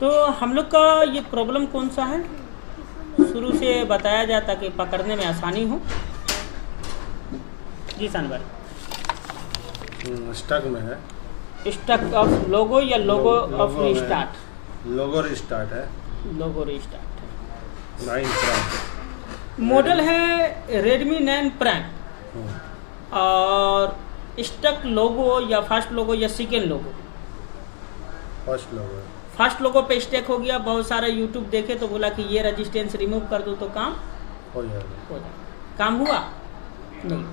तो हम लोग का ये प्रॉब्लम कौन सा है, शुरू से बताया जाए ताकि पकड़ने में आसानी हो। जी सान भाई। स्टक में है। स्टक ऑफ लोगो या logo of logo restart? Logo restart है। लोगो रिस्टार्ट है। 9 प्राइम मॉडल है रेडमी 9 प्राइम। और स्टक लोगो या फर्स्ट लोगो या सेकेंड लोगो? फर्स्ट लोगो है। फर्स्ट लोगो पे स्टैक हो गया। बहुत सारा यूट्यूब देखे तो बोला कि ये रजिस्टेंस रिमूव कर दो तो काम हो जाएगा। हो जाए। काम हुआ नहीं।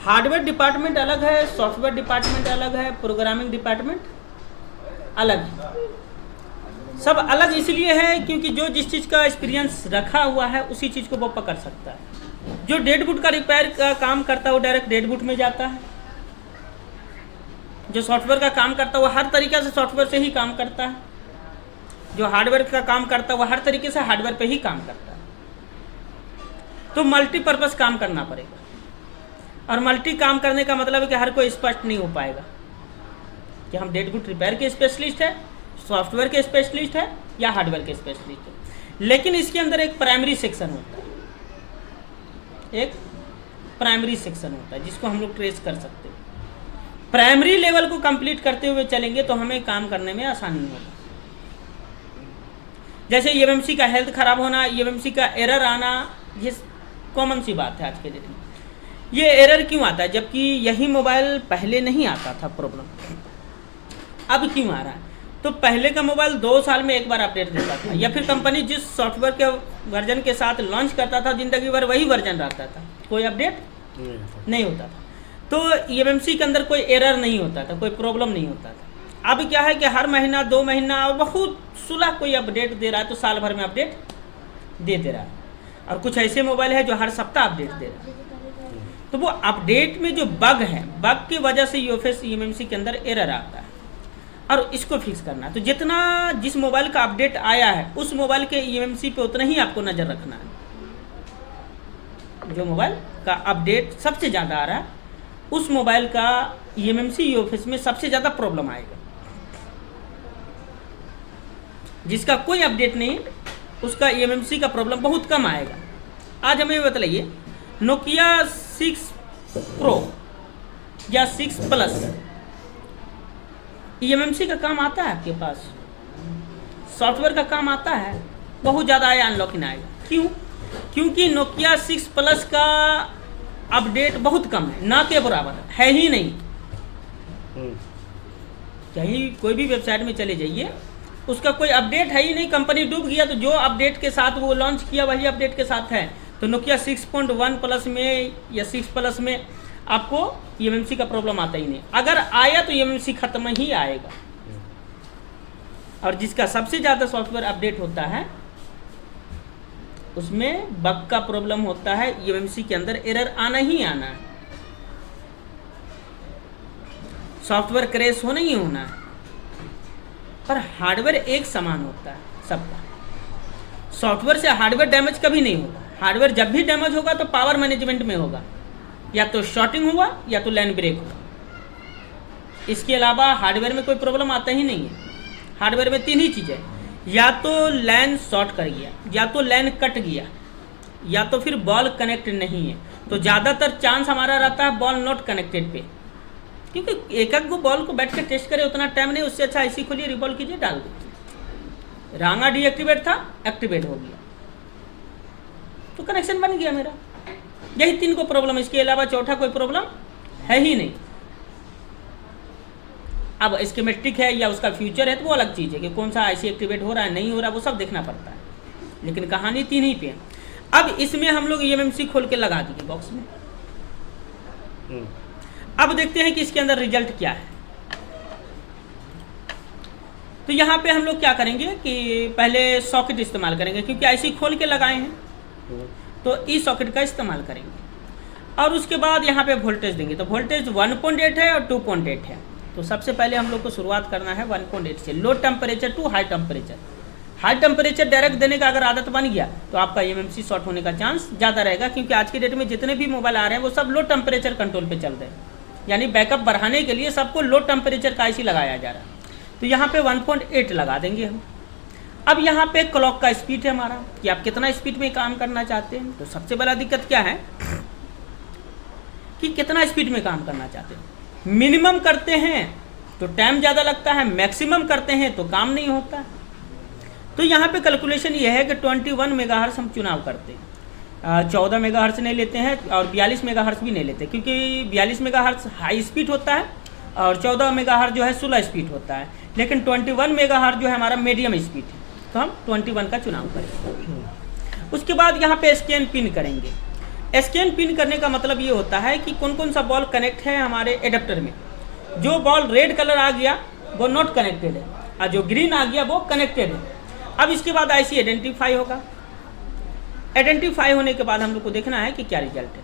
हार्डवेयर डिपार्टमेंट अलग है, सॉफ्टवेयर डिपार्टमेंट अलग है, प्रोग्रामिंग डिपार्टमेंट अलग है। सब अलग इसलिए है क्योंकि जो जिस चीज़ का एक्सपीरियंस रखा हुआ है उसी चीज़ को वो पकड़ सकता है। जो डेड बुट का रिपेयर का काम करता है वो डायरेक्ट डेड बुट में जाता है। जो सॉफ्टवेयर का काम करता है वो हर तरीके से सॉफ्टवेयर से ही काम करता है। जो हार्डवेयर का काम करता है वो हर तरीके से हार्डवेयर पे ही काम करता है। तो मल्टीपर्पज़ काम करना पड़ेगा। और मल्टी काम करने का मतलब है कि हर कोई स्पष्ट नहीं हो पाएगा कि हम डेड बुट रिपेयर के स्पेशलिस्ट है, सॉफ्टवेयर के स्पेशलिस्ट है या हार्डवेयर के स्पेशलिस्ट है। लेकिन इसके अंदर एक प्राइमरी सेक्शन होता है, एक प्राइमरी सेक्शन होता है जिसको हम लोग ट्रेस कर सकते हैं। प्राइमरी लेवल को कंप्लीट करते हुए चलेंगे तो हमें काम करने में आसानी होगा। जैसे ईएमएमसी का हेल्थ खराब होना, ईएमएमसी का एरर आना, ये कॉमन सी बात है आज के डेट में। ये एरर क्यों आता है जबकि यही मोबाइल पहले नहीं आता था प्रॉब्लम, अब क्यों आ रहा है? तो पहले का मोबाइल 2 साल में एक बार अपडेट देता था, या फिर कंपनी जिस सॉफ्टवेयर के वर्जन के साथ लॉन्च करता था जिंदगी भर वही वर्जन रहता था, कोई अपडेट नहीं होता था। तो ईएमएमसी के अंदर कोई एरर नहीं होता था, कोई प्रॉब्लम नहीं होता था। अब क्या है कि हर महीना 2 महीना और बहुत सुलह कोई अपडेट दे रहा है, तो साल भर में अपडेट दे रहा है। और कुछ ऐसे मोबाइल है जो हर सप्ताह अपडेट दे रहा है। तो वो अपडेट में जो बग है, बग की वजह से यूएफएस ईएमएमसी के अंदर एरर आता है और इसको फिक्स करना है। तो जितना जिस मोबाइल का अपडेट आया है उस मोबाइल के ईएमएमसी पे उतना ही आपको नज़र रखना है। जो मोबाइल का अपडेट सबसे ज़्यादा आ रहा है उस मोबाइल का ईएमएमसी यूएफएस में सबसे ज़्यादा प्रॉब्लम आएगा। जिसका कोई अपडेट नहीं उसका ईएमएमसी का प्रॉब्लम बहुत कम आएगा। आज हमें बतलाइए, नोकिया 6 प्रो या 6 प्लस ईएमएमसी का काम आता है आपके पास? सॉफ्टवेयर का काम आता है? बहुत ज़्यादा आया अनलॉकिंग आएगा। क्यों? क्योंकि नोकिया 6 प्लस का अपडेट बहुत कम है, ना के बराबर है ही नहीं। कहीं कोई भी वेबसाइट में चले जाइए, उसका कोई अपडेट है ही नहीं। कंपनी डूब गया तो जो अपडेट के साथ वो लॉन्च किया वही अपडेट के साथ है। तो नोकिया 6.1 प्लस में या 6 प्लस में आपको ईएमएमसी का प्रॉब्लम आता ही नहीं। अगर आया तो ईएमएमसी खत्म ही आएगा। और जिसका सबसे ज़्यादा सॉफ्टवेयर अपडेट होता है उसमें बग का प्रॉब्लम होता है, ईएमएमसी के अंदर एरर आना ही आना है। सॉफ्टवेयर क्रैश होना ही होना है। पर हार्डवेयर एक समान होता है सबका। सॉफ्टवेयर से हार्डवेयर डैमेज कभी नहीं होगा। हार्डवेयर जब भी डैमेज होगा तो पावर मैनेजमेंट में होगा, या तो शॉर्टिंग हुआ या तो लाइन ब्रेक हुआ। इसके अलावा हार्डवेयर में कोई प्रॉब्लम आता ही नहीं है। हार्डवेयर में 3 ही चीज़ें, या तो लाइन शॉर्ट कर गया, या तो लाइन कट गया, या तो फिर बॉल कनेक्ट नहीं है। तो ज़्यादातर चांस हमारा रहता है बॉल नॉट कनेक्टेड पे, क्योंकि एक एक बॉल को बैठ कर टेस्ट करे उतना टाइम नहीं। उससे अच्छा ऐसी खोलिए, रिबॉल कीजिए, डाल दीजिए। रांगा डीएक्टिवेट था, एक्टिवेट हो गया, तो कनेक्शन बन गया मेरा। यही 3 को प्रॉब्लम, इसके अलावा चौथा कोई प्रॉब्लम है ही नहीं। अब स्कीमेटिक है या उसका फ्यूचर है तो वो अलग चीज़ है कि कौन सा आईसी एक्टिवेट हो रहा है नहीं हो रहा, वो सब देखना पड़ता है। लेकिन कहानी 3 ही पे है। अब इसमें हम लोग ईएमएमसी खोल के लगा दिए बॉक्स में। अब देखते हैं कि इसके अंदर रिजल्ट क्या है। तो यहाँ पे हम लोग क्या करेंगे कि पहले सॉकेट इस्तेमाल करेंगे, क्योंकि आईसी खोल के लगाए हैं तो ई सॉकेट का इस्तेमाल करेंगे। और उसके बाद यहाँ पे वोल्टेज देंगे। तो वोल्टेज 1.8 है और 2.8 है। तो सबसे पहले हम लोग को शुरुआत करना है 1.8 से, low temperature to high temperature. High temperature direct देने का अगर आदत बन गया तो आपका ईएमएमसी शॉर्ट होने का चांस ज़्यादा रहेगा, क्योंकि आज के डेट में जितने भी मोबाइल आ रहे हैं वो सब लो टेम्परेचर कंट्रोल पे चल रहे हैं। यानी बैकअप बढ़ाने के लिए सबको लो टेम्परेचर का आईसी लगाया जा रहा है। तो यहाँ पे 1.8 लगा देंगे हम। अब यहाँ पे क्लॉक का स्पीड है हमारा कि आप कितना स्पीड में काम करना चाहते हैं। तो सबसे बड़ा दिक्कत क्या है कि कितना स्पीड में काम करना चाहते हैं। मिनिमम करते हैं तो टाइम ज़्यादा लगता है, मैक्सिमम करते हैं तो काम नहीं होता। तो यहाँ पे कैलकुलेशन ये है कि 21 मेगाहर्ट्ज़ हम चुनाव करते हैं, 14 मेगाहर्ट्ज़ नहीं लेते हैं और 42 मेगाहर्ट्ज़ भी नहीं लेते, क्योंकि 42 मेगाहर्ट्ज़ हाई स्पीड होता है और 14 मेगाहर्ट्ज़ जो है स्लो स्पीड होता है। लेकिन 21 मेगाहर्ट्ज़ जो है हमारा मीडियम स्पीड है, तो हम 21 का चुनाव करेंगे। उसके बाद यहाँ पे स्कैन पिन करेंगे। स्कैन पिन करने का मतलब ये होता है कि कौन कौन सा बॉल कनेक्ट है हमारे एडेप्टर में। जो बॉल रेड कलर आ गया वो नॉट कनेक्टेड है और जो ग्रीन आ गया वो कनेक्टेड है। अब इसके बाद आईसी आइडेंटिफाई होगा। आइडेंटिफाई होने के बाद हम लोग को देखना है कि क्या रिजल्ट है।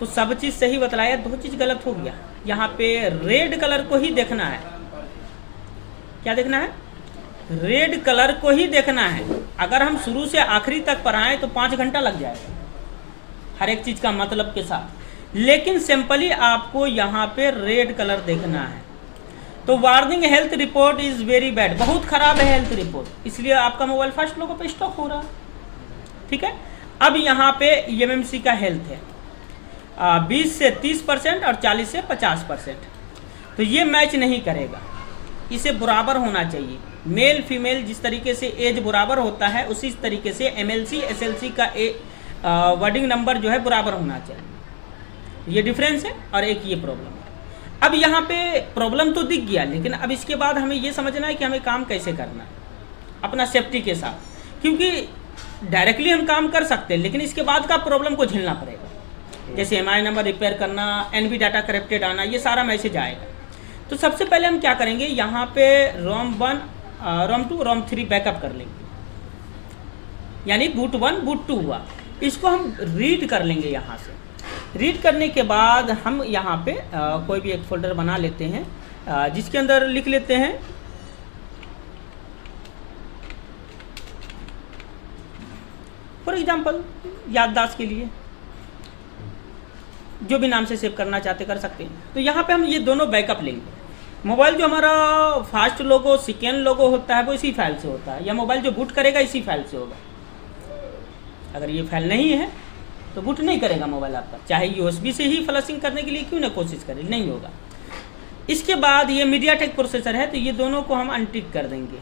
तो सब चीज़ सही बतलाया, 2 चीज़ गलत हो गया। यहाँ पे रेड कलर को ही देखना है। क्या देखना है? रेड कलर को ही देखना है। अगर हम शुरू से आखिरी तक पढ़ाएं तो 5 घंटा लग जाएगा हर एक चीज़ का मतलब के साथ। लेकिन सिंपली आपको यहाँ पे रेड कलर देखना है। तो warning health report is very bad, बहुत ख़राब है हेल्थ रिपोर्ट, इसलिए आपका मोबाइल फर्स्ट लोगों पे स्टॉक हो रहा है। ठीक है। अब यहाँ पे एमएमसी का हेल्थ है 20 से 30% और 40 से 50%। तो ये मैच नहीं करेगा, इसे बराबर होना चाहिए। मेल फीमेल जिस तरीके से एज बराबर होता है उसी तरीके से एमएलसी एसएलसी का वर्डिंग नंबर जो है बराबर होना चाहिए। ये डिफरेंस है और एक ये प्रॉब्लम है। अब यहाँ पे प्रॉब्लम तो दिख गया, लेकिन अब इसके बाद हमें ये समझना है कि हमें काम कैसे करना है अपना सेफ्टी के साथ, क्योंकि डायरेक्टली हम काम कर सकते हैं लेकिन इसके बाद का प्रॉब्लम को झेलना पड़ेगा। जैसे एमआई नंबर रिपेयर करना, एनबी डाटा करप्टेड आना, ये सारा मैसेज आएगा। तो सबसे पहले हम क्या करेंगे, यहाँ पे रोम 1, रोम 2, रोम 3 बैकअप कर लेंगे, यानी बूट 1 बूट 2 हुआ। इसको हम रीड कर लेंगे। यहाँ से रीड करने के बाद हम यहाँ पे कोई भी एक फोल्डर बना लेते हैं जिसके अंदर लिख लेते हैं फॉर एग्जांपल याददाश्त के लिए, जो भी नाम से सेव करना चाहते कर सकते हैं। तो यहाँ पे हम ये दोनों बैकअप लेंगे। मोबाइल जो हमारा फास्ट लोगो सेकेंड लोगो होता है वो इसी फाइल से होता है, या मोबाइल जो बूट करेगा इसी फाइल से होगा। अगर ये फाइल नहीं है तो बूट नहीं करेगा मोबाइल आपका, चाहे यूएसबी से ही फ्लशिंग करने के लिए क्यों ना कोशिश करें, नहीं होगा। इसके बाद ये मीडियाटेक प्रोसेसर है तो ये दोनों को हम अनटिक कर देंगे।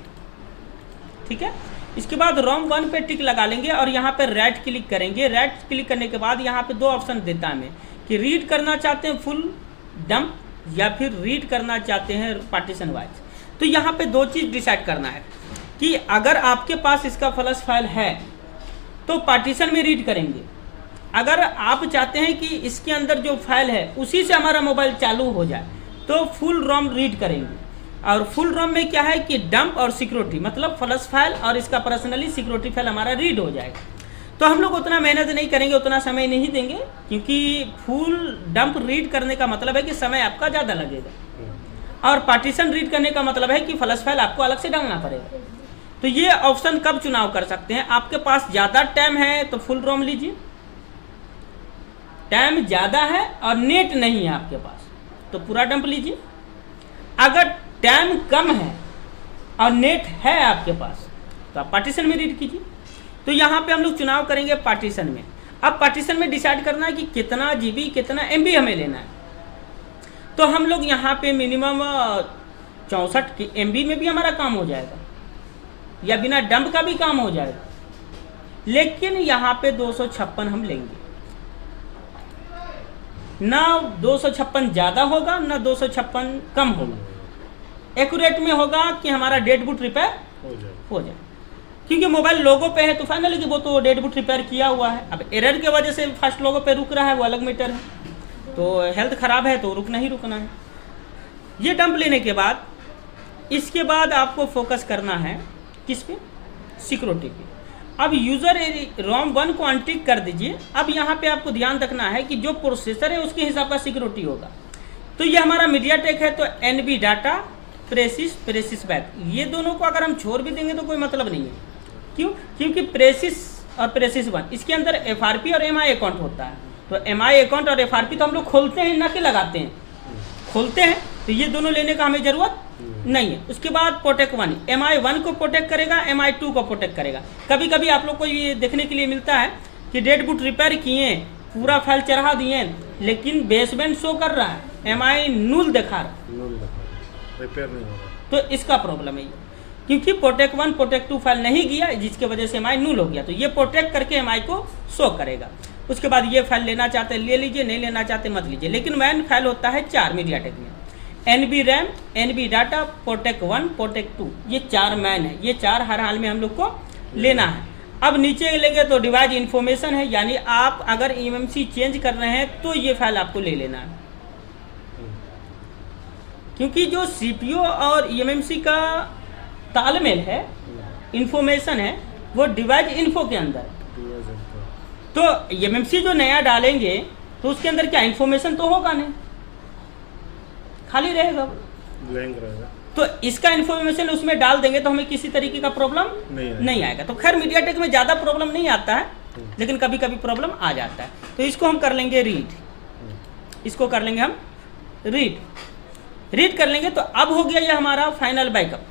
ठीक है। इसके बाद रोम 1 पे टिक लगा लेंगे और यहाँ पे राइट क्लिक करेंगे। राइट क्लिक करने के बाद यहाँ पे 2 ऑप्शन देता है हमें कि रीड करना चाहते हैं फुल डंप या फिर रीड करना चाहते हैं पार्टीशन वाइज। तो यहाँ पे 2 चीज़ डिसाइड करना है कि अगर आपके पास इसका फ्लश फाइल है तो पार्टीशन में रीड करेंगे। अगर आप चाहते हैं कि इसके अंदर जो फाइल है उसी से हमारा मोबाइल चालू हो जाए तो फुल रोम रीड करेंगे। और फुल रोम में क्या है कि डंप और सिक्योरिटी, मतलब फ्लश फाइल और इसका पर्सनली सिक्योरिटी फाइल हमारा रीड हो जाएगा। तो हम लोग उतना मेहनत नहीं करेंगे, उतना समय नहीं देंगे, क्योंकि फुल डंप रीड करने का मतलब है कि समय आपका ज़्यादा लगेगा और पार्टीशन रीड करने का मतलब है कि फ्लश फाइल आपको अलग से डालना पड़ेगा। तो ये ऑप्शन कब चुनाव कर सकते हैं, आपके पास ज़्यादा टाइम है तो फुल रोम लीजिए, टाइम ज़्यादा है और नेट नहीं है आपके पास तो पूरा डंप लीजिए। अगर टाइम कम है और नेट है आपके पास तो आप पार्टीशन में रीड कीजिए। तो यहाँ पे हम लोग चुनाव करेंगे पार्टीशन में। अब पार्टीशन में डिसाइड करना है कि कितना जीबी कितना एमबी हमें लेना है। तो हम लोग यहाँ पे मिनिमम 64 एमबी में भी हमारा काम हो जाएगा या बिना डंप का भी काम हो जाएगा, लेकिन यहाँ पे 256 हम लेंगे। ना 256 ज़्यादा होगा ना 256 कम होगा, एक्यूरेट में होगा कि हमारा डेड बूट रिपेयर हो जाए। क्योंकि मोबाइल लोगो पे है तो फाइनली कि वो तो डेड बूट रिपेयर किया हुआ है। अब एरर की वजह से फर्स्ट लोगो पे रुक रहा है, वो अलग मैटर है। तो हेल्थ ख़राब है तो रुकना ही रुकना है। ये डंप लेने के बाद इसके बाद आपको फोकस करना है किस पे, सिक्योरिटी पे। अब यूज़र रोम 1 को अनटिक कर दीजिए। अब यहाँ पे आपको ध्यान रखना है कि जो प्रोसेसर है उसके हिसाब का सिक्योरिटी होगा। तो ये हमारा मीडियाटेक है तो एनबी डाटा प्रेसिस बैक, ये दोनों को अगर हम छोड़ भी देंगे तो कोई मतलब नहीं है। क्यों? क्योंकि प्रेसिस और प्रेसिस 1 इसके अंदर एफआरपी और एमआई अकाउंट होता है। तो एमआई अकाउंट और एफआरपी तो हम लोग खोलते हैं ना कि लगाते हैं, खोलते हैं। तो ये दोनों लेने का हमें ज़रूरत नहीं है। उसके बाद प्रोटेक्ट 1 MI1 को प्रोटेक्ट करेगा, MI2 को प्रोटेक्ट करेगा। कभी कभी आप लोग को ये देखने के लिए मिलता है कि डेड बूट रिपेयर किए, पूरा फाइल चढ़ा दिए, लेकिन बेसमेंट शो कर रहा है, MI नूल दिखा रहा है, रिपेयर नहीं हो रहा। तो इसका प्रॉब्लम है ये। क्योंकि प्रोटेक्ट 1 प्रोटेक्ट 2 फाइल नहीं गया, जिसके वजह से MI नूल हो गया। तो ये प्रोटेक्ट करके MI को शो करेगा। उसके बाद ये फाइल लेना चाहते हैं ले लीजिए, नहीं लेना चाहते मत लीजिए। लेकिन मैन फाइल होता है 4 मीडियाटेक में, NB RAM, NB data, protect 1, protect 2, ये 4 मैन है। ये 4 हर हाल में हम लोग को लेना है। अब नीचे लेंगे तो डिवाइस इन्फॉर्मेशन है, यानी आप अगर EMMC चेंज कर रहे हैं तो ये फाइल आपको ले लेना है। क्योंकि जो CPU और EMMC का तालमेल है, इन्फॉर्मेशन है, वो डिवाइस इन्फो के अंदर है। तो EMMC जो नया डालेंगे तो उसके अंदर क्या इन्फॉर्मेशन तो होगा नहीं, खाली रहेगा, ब्लैंक रहेगा। तो इसका इन्फॉर्मेशन उसमें डाल देंगे तो हमें किसी तरीके का प्रॉब्लम नहीं आएगा। तो खैर मीडियाटेक में ज़्यादा प्रॉब्लम नहीं आता है, लेकिन कभी कभी प्रॉब्लम आ जाता है। तो इसको हम कर लेंगे रीड, इसको कर लेंगे हम रीड कर लेंगे। तो अब हो गया ये हमारा फाइनल बैकअप,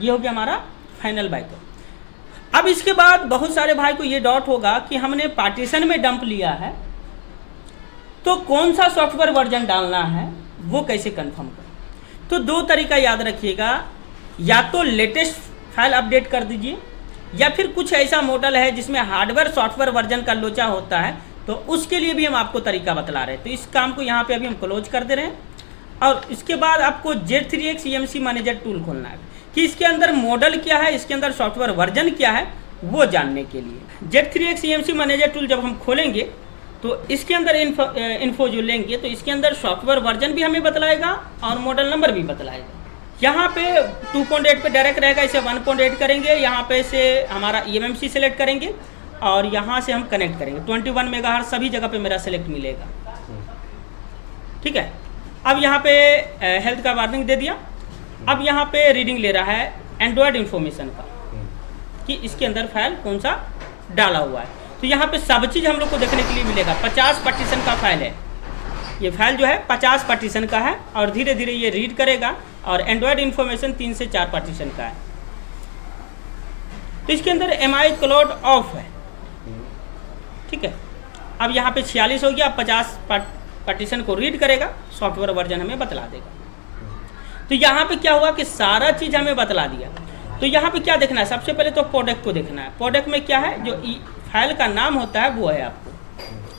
ये हो गया हमारा फाइनल बैकअप। अब इसके बाद बहुत सारे भाई को ये डाउट होगा कि हमने पार्टीशन में डंप लिया है तो कौन सा सॉफ्टवेयर वर्जन डालना है, वो कैसे कंफर्म करें। तो 2 तरीका याद रखिएगा, या तो लेटेस्ट फाइल अपडेट कर दीजिए, या फिर कुछ ऐसा मॉडल है जिसमें हार्डवेयर सॉफ्टवेयर वर्जन का लोचा होता है, तो उसके लिए भी हम आपको तरीका बतला रहे हैं। तो इस काम को यहाँ पे अभी हम क्लोज कर दे रहे हैं। और इसके बाद आपको Z3X EMC मैनेजर टूल खोलना है कि इसके अंदर मॉडल क्या है, इसके अंदर सॉफ्टवेयर वर्जन क्या है, वो जानने के लिए Z3X EMC मैनेजर टूल जब हम खोलेंगे तो इसके अंदर इन्फो जो लेंगे तो इसके अंदर सॉफ्टवेयर वर्जन भी हमें बतलाएगा और मॉडल नंबर भी बतलाएगा। यहाँ पे 2.8 पे डायरेक्ट रहेगा, इसे 1.8 करेंगे, यहाँ पे से हमारा EMMC सेलेक्ट करेंगे और यहाँ से हम कनेक्ट करेंगे। 21 मेगाहर्ट्ज़ सभी जगह पे मेरा सेलेक्ट मिलेगा, ठीक है। अब यहाँ पे हेल्थ का वार्निंग दे दिया। अब यहाँ पे रीडिंग ले रहा है एंड्रॉयड इन्फॉर्मेशन का कि इसके अंदर फाइल कौन सा डाला हुआ है। तो यहाँ पे सब चीज़ हम लोग को देखने के लिए मिलेगा। 50 पार्टीशन का फाइल है, ये फाइल जो है 50 पार्टीशन का है और धीरे धीरे ये रीड करेगा। और एंड्रॉयड इन्फॉर्मेशन 3 से 4 पार्टीशन का है। तो इसके अंदर MI क्लाउड ऑफ है, ठीक है। अब यहाँ पे 46 हो गया, 50 पार्टीशन को रीड करेगा, सॉफ्टवेयर वर्जन हमें बतला देगा। तो यहाँ पे क्या हुआ कि सारा चीज़ हमें बतला दिया। तो यहाँ पे क्या देखना है, सबसे पहले तो प्रोडक्ट को देखना है। प्रोडक्ट में क्या है, जो फाइल का नाम होता है वो है आपको,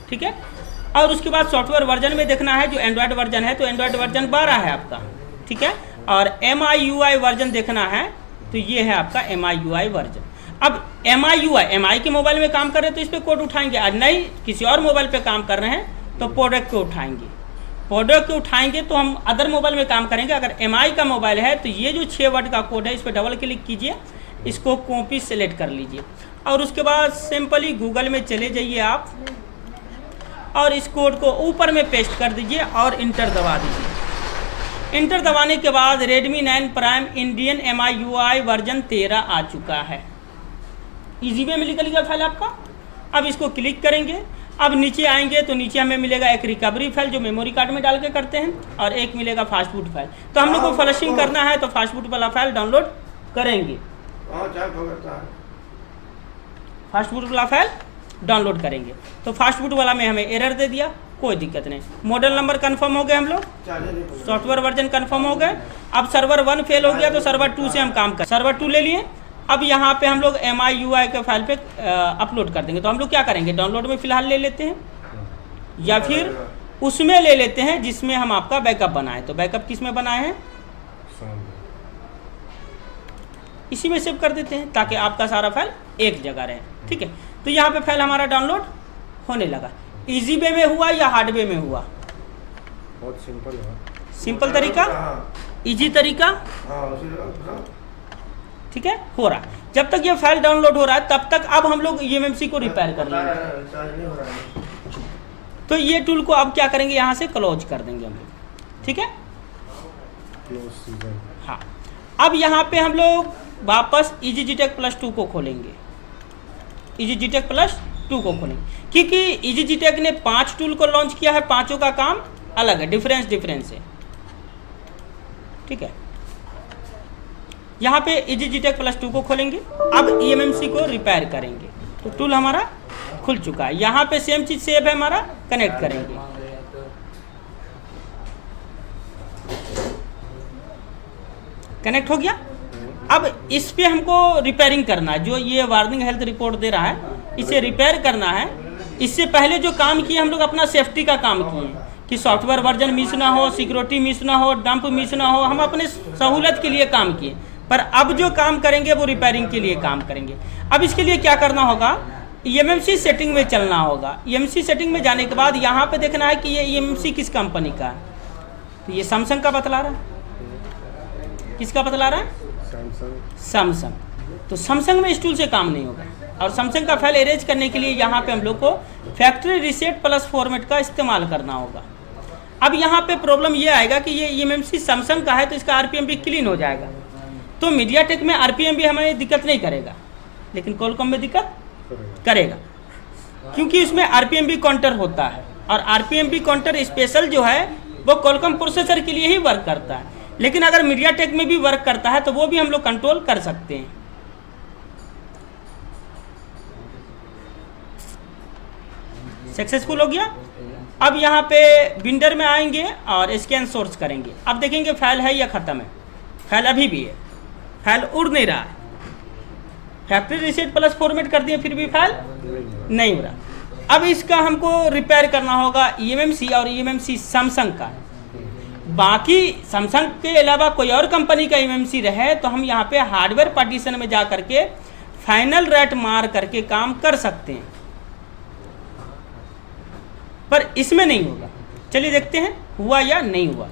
ठीक है। और उसके बाद सॉफ्टवेयर वर्जन में देखना है, जो एंड्रॉयड वर्जन है तो एंड्रॉयड वर्जन 12 है आपका, ठीक है। और MIUI वर्जन देखना है तो ये है आपका MIUI वर्जन। अब MI के मोबाइल में काम कर रहे हैं तो इस पर कोड उठाएंगे, और नहीं किसी और मोबाइल पे काम कर रहे हैं तो प्रोडक्ट को उठाएंगे। प्रोडक्ट को उठाएंगे तो हम अदर मोबाइल में काम करेंगे। अगर MI का मोबाइल है तो ये जो 6 वर्ड का कोड है इस पर डबल क्लिक कीजिए, इसको कॉपी सेलेक्ट कर लीजिए और उसके बाद सिंपली गूगल में चले जाइए आप और इस कोड को ऊपर में पेस्ट कर दीजिए और इंटर दबा दीजिए। इंटर दबाने के बाद Redmi 9 prime Indian MIUI version 13 आ चुका है। इजी वे में निकल गया फाइल आपका। अब इसको क्लिक करेंगे, अब नीचे आएंगे तो नीचे हमें मिलेगा एक रिकवरी फाइल जो मेमोरी कार्ड में डाल के करते हैं, और एक मिलेगा फास्टफूड फाइल। तो हम लोग को फ्लशिंग करना है तो फास्टफूड वाला फाइल डाउनलोड करेंगे, फास्टफूड वाला फाइल डाउनलोड करेंगे। तो फास्टफूड वाला में हमें एरर दे दिया, कोई दिक्कत नहीं। मॉडल नंबर कंफर्म हो गए, हम लोग सॉफ्टवेयर वर्जन कंफर्म हो गए। अब सर्वर 1 फेल हो गया तो सर्वर 2 से हम काम कर, सर्वर 2 ले लिए। अब यहाँ पे हम लोग MIUI के फाइल पे अपलोड कर देंगे। तो हम लोग क्या करेंगे, डाउनलोड में फ़िलहाल ले लेते हैं या फिर उसमें ले लेते हैं जिसमें हम आपका बैकअप बनाए। तो बैकअप किस में बनाए हैं, इसी में सेव कर देते हैं ताकि आपका सारा फाइल एक जगह रहे, ठीक है। तो यहाँ पे फाइल हमारा डाउनलोड होने लगा। इजी वे में हुआ या हार्ड वे में हुआ, बहुत सिंपल है, सिंपल तरीका, इजी तरीका, ठीक है, हो रहा है। जब तक ये फाइल डाउनलोड हो रहा है तब तक अब हम लोग EMMC को रिपेयर कर लेंगे। तो ये टूल को अब क्या करेंगे, यहाँ से क्लोज कर देंगे हम लोग, ठीक है। हाँ, अब यहाँ पे हम लोग वापस EasyGTech Plus 2 को खोलेंगे, EasyGTech Plus 2 को खोलेंगे, क्योंकि EasyGTech ने 5 टूल को लॉन्च किया है, 5 का काम अलग है, डिफरेंस है। ठीक है, यहाँ पे EasyGTech +2 को खोलेंगे। अब eMMC को रिपेयर करेंगे तो टूल हमारा खुल चुका है। यहाँ पे सेम चीज सेव है हमारा, कनेक्ट करेंगे। कनेक्ट हो गया। अब इस पे हमको रिपेयरिंग करना है, जो ये वार्निंग हेल्थ रिपोर्ट दे रहा है इसे रिपेयर करना है। इससे पहले जो काम किए हम लोग अपना सेफ्टी का काम किए कि सॉफ्टवेयर वर्जन मिस ना हो, सिक्योरिटी मिस ना हो, डंप मिस ना हो, हम अपने सहूलत के लिए काम किए। पर अब जो काम करेंगे वो रिपेयरिंग के लिए काम करेंगे। अब इसके लिए क्या करना होगा, eMMC सेटिंग में चलना होगा। eMMC सेटिंग में जाने के बाद यहाँ पे देखना है कि ये eMMC किस कंपनी का है। तो ये सैमसंग का बतला रहा है। किसका बतला रहा है? सैमसंग। तो सैमसंग में इस टूल से काम नहीं होगा। और सैमसंग का फाइल एरेज करने के लिए यहाँ पे हम लोग को फैक्ट्री रीसेट प्लस फॉर्मेट का इस्तेमाल करना होगा। अब यहाँ पे प्रॉब्लम ये आएगा कि ये eMMC सैमसंग का है तो इसका RPM भी क्लीन हो जाएगा। तो मीडियाटेक में RPM भी हमें दिक्कत नहीं करेगा, लेकिन कॉलकॉम में दिक्कत करेगा, क्योंकि उसमें RPM भी काउंटर होता है। और RPM भी काउंटर स्पेशल जो है वो कॉलकॉम प्रोसेसर के लिए ही वर्क करता है। लेकिन अगर मीडियाटेक में भी वर्क करता है तो वो भी हम लोग कंट्रोल कर सकते हैं। सक्सेसफुल हो गया। अब यहाँ पे विंडर में आएंगे और स्कैन सोर्स करेंगे। अब देखेंगे फाइल है या ख़त्म है। फाइल अभी भी है, फाइल उड़ नहीं रहा है। फैक्ट्री रीसेट प्लस फॉर्मेट कर दिए फिर भी फाइल नहीं उड़ रहा। अब इसका हमको रिपेयर करना होगा eMMC, और eMMC सैमसंग का। बाकी सैमसंग के अलावा कोई और कंपनी का eMMC रहे तो हम यहाँ पे हार्डवेयर पार्टीशन में जा करके फाइनल रेट मार करके काम कर सकते हैं, पर इसमें नहीं होगा। चलिए देखते हैं हुआ या नहीं हुआ।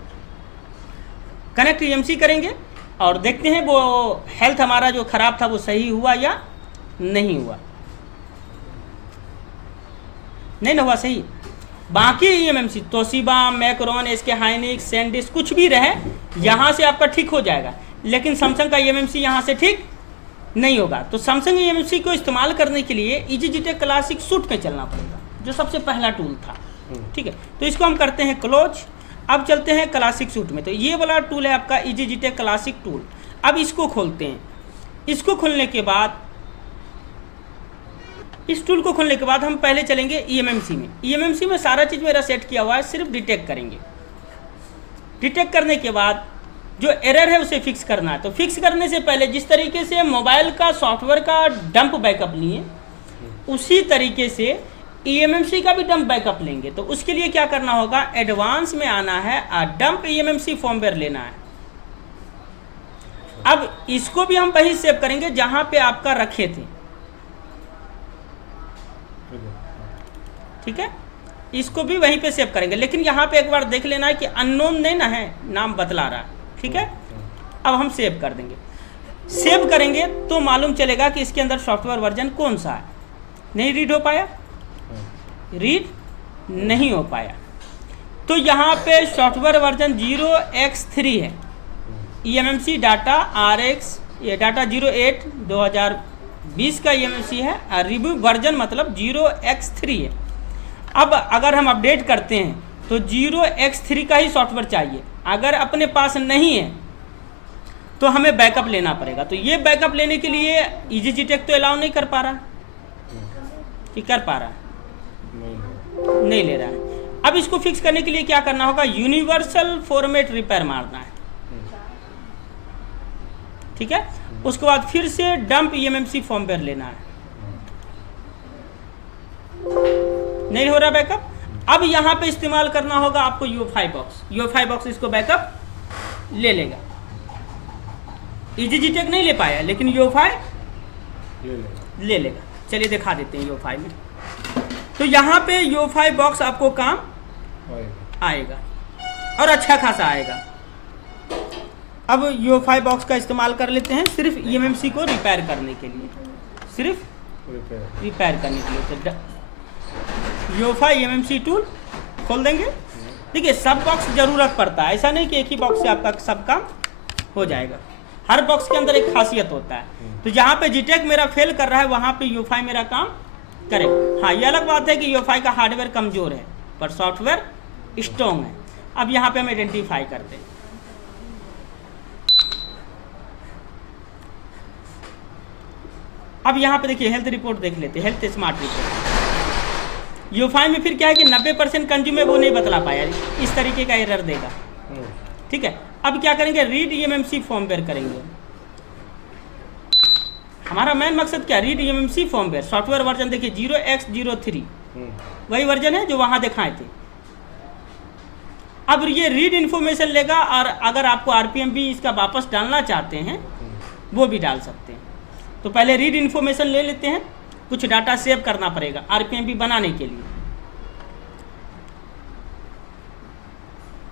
कनेक्ट eMMC करेंगे और देखते हैं वो हेल्थ हमारा जो खराब था वो सही हुआ या नहीं हुआ। नहीं ना हुआ सही। बाकी eMMC Toshiba, Micron, SK Hynix, SanDisk कुछ भी रहे यहाँ से आपका ठीक हो जाएगा, लेकिन सैमसंग का eMMC यहाँ से ठीक नहीं होगा। तो सैमसंग eMMC को इस्तेमाल करने के लिए EasyGTech क्लासिक सूट में चलना पड़ेगा, जो सबसे पहला टूल था। ठीक है, तो इसको हम करते हैं क्लोज। अब चलते हैं क्लासिक सूट में। तो ये वाला टूल है आपका EasyGTech क्लासिक टूल। अब इसको खोलते हैं। इसको खोलने के बाद, इस टूल को खोलने के बाद हम पहले चलेंगे eMMC में। eMMC में सारा चीज़ मेरा सेट किया हुआ है, सिर्फ डिटेक्ट करेंगे। डिटेक्ट करने के बाद जो एरर है उसे फिक्स करना है। तो फिक्स करने से पहले जिस तरीके से मोबाइल का सॉफ्टवेयर का डंप बैकअप लिए, उसी तरीके से eMMC का भी डंप बैकअप लेंगे। तो उसके लिए क्या करना होगा, एडवांस में आना है और डंप eMMC फॉर्मवेयर लेना है। अब इसको भी हम वही सेव करेंगे जहां पे आपका रखे थे। ठीक है, इसको भी वहीं पे सेव करेंगे, लेकिन यहाँ पे एक बार देख लेना है कि अननोन नहीं ना है, नाम बतला रहा है। ठीक है, अब हम सेव कर देंगे। सेव करेंगे तो मालूम चलेगा कि इसके अंदर सॉफ्टवेयर वर्जन कौन सा है। नहीं रीड हो पाया, रीड नहीं हो पाया, तो यहाँ पे सॉफ्टवेयर वर्जन 0x3 है। eMMC डाटा RX, ये डाटा 08 2020 का eMMC है और रिव्यू वर्जन मतलब 0x3 है। अब अगर हम अपडेट करते हैं तो 0x3 का ही सॉफ्टवेयर चाहिए। अगर अपने पास नहीं है तो हमें बैकअप लेना पड़ेगा। तो ये बैकअप लेने के लिए EasyGTech तो अलाउ नहीं कर पा रहा, कि कर पा रहा है, नहीं ले रहा है। अब इसको फिक्स करने के लिए क्या करना होगा, यूनिवर्सल फॉर्मेट रिपेयर मारना है। ठीक है, उसके बाद फिर से डंप eMMC फॉर्मवेयर लेना है। नहीं हो रहा बैकअप। अब यहाँ पे इस्तेमाल करना होगा आपको UEFI बॉक्स। UEFI बॉक्स इसको बैकअप ले लेगा। EasyGTech नहीं ले पाया, लेकिन UEFI ले लेगा। चलिए दिखा देते हैं UEFI में। तो यहाँ पे UEFI बॉक्स आपको काम आएगा और अच्छा खासा आएगा। अब UEFI बॉक्स का इस्तेमाल कर लेते हैं सिर्फ eMMC को रिपेयर करने के लिए, सिर्फ रिपेयर करने के लिए। तो UEFI eMMC टूल खोल देंगे। देखिए, सब बॉक्स ज़रूरत पड़ता है, ऐसा नहीं कि एक ही बॉक्स से आपका सब काम हो जाएगा। हर बॉक्स के अंदर एक खासियत होता है। तो जहाँ पे GTech मेरा फेल कर रहा है वहाँ पे UEFI मेरा काम करेगा। हाँ, ये अलग बात है कि UEFI का हार्डवेयर कमज़ोर है पर सॉफ्टवेयर स्ट्रॉन्ग है। अब यहाँ पे हम आइडेंटिफाई करते हैं। अब यहाँ पे देखिए हेल्थ रिपोर्ट देख लेते हैं, हेल्थ स्मार्ट रिपोर्ट। यूफाई में फिर क्या है कि 90% कंज्यूमर वो नहीं बतला पाया, इस तरीके का एरर देगा। ठीक है, अब क्या करेंगे, रीड ईएमएमसी फॉर्मवेयर करेंगे। हमारा मेन मकसद क्या, read eMMC firmware. Software version देखिए 0x03 वही वर्जन है जो वहाँ दिखाए थे। अब ये रीड इन्फॉर्मेशन लेगा और अगर आपको आरपीएम भी इसका वापस डालना चाहते हैं वो भी डाल सकते हैं। तो पहले रीड इन्फॉर्मेशन ले लेते हैं, कुछ डाटा सेव करना पड़ेगा आरपीएम भी बनाने के लिए।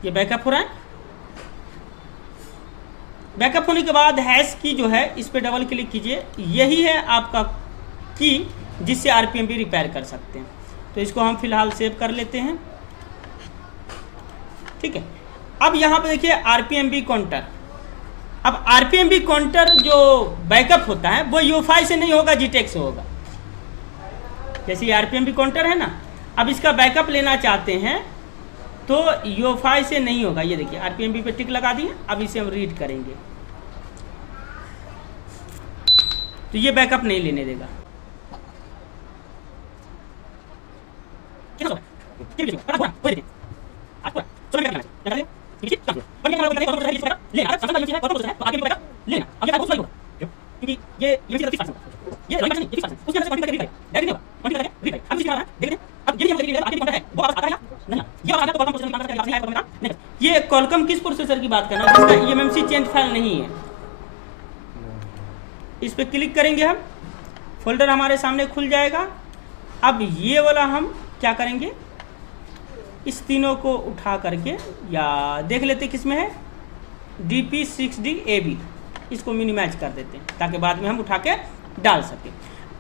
ये बैकअप हो रहा है। बैकअप होने के बाद हैश की जो है इस पे डबल क्लिक कीजिए, यही है आपका की जिससे आरपीएम भी रिपेयर कर सकते हैं। तो इसको हम फिलहाल सेव कर लेते हैं। ठीक है, अब यहाँ पे देखिए आरपीएमबी काउंटर। अब आरपीएमबी काउंटर जो बैकअप होता है वो यूफाई से नहीं होगा, जीटेक से होगा। जैसे आरपीएमबी काउंटर है ना, अब इसका बैकअप लेना चाहते हैं तो यूफाई से नहीं होगा। ये देखिए आरपीएमबी पे टिक लगा दिए, अब इसे हम रीड करेंगे तो ये बैकअप नहीं लेने देगा। ये कॉलकम किस प्रोसेसर की बात कर रहा हूँ, जिसका ईएमएमसी चेंज फाइल नहीं है। इस पे क्लिक करेंगे हम, फोल्डर हमारे सामने खुल जाएगा। अब ये वाला हम क्या करेंगे, इस तीनों को उठा करके, या देख लेते किस में है, DP6D-AB, इसको मिनिमाइज कर देते हैं ताकि बाद में हम उठा के डाल सकें।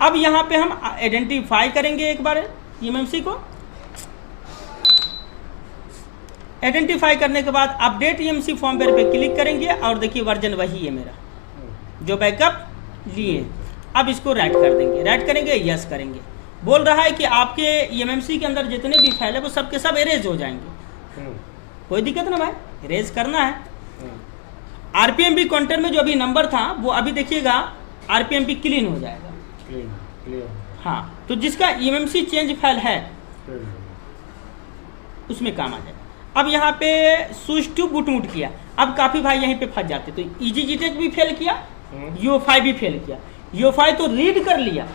अब यहाँ पे हम आइडेंटिफाई करेंगे एक बार ईएमएमसी को। आइडेंटिफाई करने के बाद अपडेट ईएमएमसी फॉर्मवेयर पे क्लिक करेंगे और देखिए वर्जन वही है मेरा जो बैकअप लिए। अब इसको राइट कर देंगे, राइट करेंगे, यस करेंगे। बोल रहा है कि आपके ईएमएमसी के अंदर जितने भी फाइल है वो सब के सब एरेज हो जाएंगे। कोई दिक्कत ना भाई, एरेज करना है। आरपीएमबी काउंटर में जो अभी नंबर था वो अभी देखिएगा आरपीएमबी क्लीन हो जाएगा। क्लियर। हाँ, तो जिसका ईएमएमसी चेंज फाइल है उसमें काम आ जाएगा। अब यहाँ पे स्विच टू बूटमूट किया, अब काफ़ी भाई यहीं पे फंस जाते। तो इजी जीटेक भी फेल किया, यूएफआई भी फेल किया। यूएफआई तो रीड कर लिया,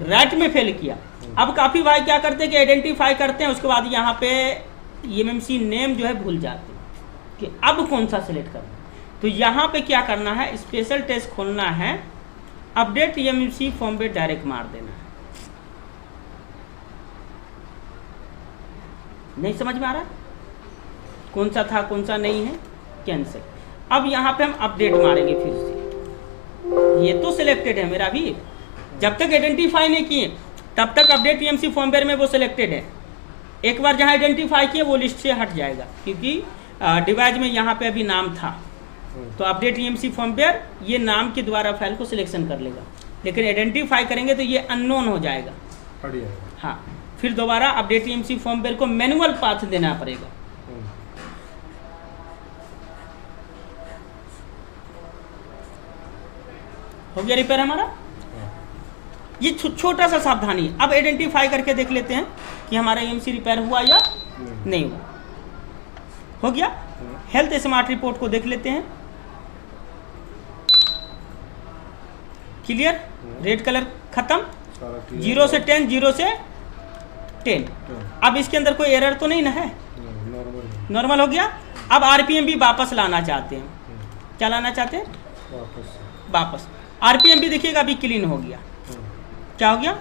राइट में फेल किया। अब काफ़ी भाई क्या करते हैं कि आइडेंटिफाई करते हैं, उसके बाद यहाँ पे ईएमएमसी नेम जो है भूल जाते हैं कि अब कौन सा सिलेक्ट करना। तो यहाँ पे क्या करना है, स्पेशल टेस्ट खोलना है, अपडेट ईएमएमसी फॉर्मवेयर डायरेक्ट मार देना है। नहीं समझ में आ रहा कौन सा था कौन सा नहीं है, कैंसिल। अब यहाँ पे हम अपडेट मारेंगे फिर से, ये तो सिलेक्टेड है मेरा भी, जब तक आइडेंटिफाई नहीं किए तब तक अपडेट ईएमएमसी फॉर्मवेयर में वो सिलेक्टेड है। एक बार जहाँ आइडेंटिफाई किए वो लिस्ट से हट जाएगा, क्योंकि डिवाइस में यहाँ पे अभी नाम था। तो अपडेट ईएमएमसी फॉर्मवेयर ये नाम के द्वारा फाइल को सिलेक्शन कर लेगा, लेकिन आइडेंटिफाई करेंगे तो ये अननोन हो जाएगा। हाँ, फिर दोबारा अपडेट ईएमएमसी फॉर्मवेयर को मैनुअल पाथ देना पड़ेगा। हो गया रिपेयर हमारा। ये छोटा सा सावधानी। अब आइडेंटिफाई करके देख लेते हैं कि हमारा ईएमएमसी रिपेयर हुआ या नहीं हुआ। हो गया। हेल्थ स्मार्ट रिपोर्ट को देख लेते हैं, क्लियर, रेड कलर खत्म, 0 से 10, 0 से 10। अब इसके अंदर कोई एरर तो नहीं ना है, नॉर्मल हो गया। अब आरपीएम भी वापस लाना चाहते हैं, क्या लाना चाहते हैं, वापस। आरपीएम भी देखिएगा अभी क्लीन हो गया। क्या हो गया,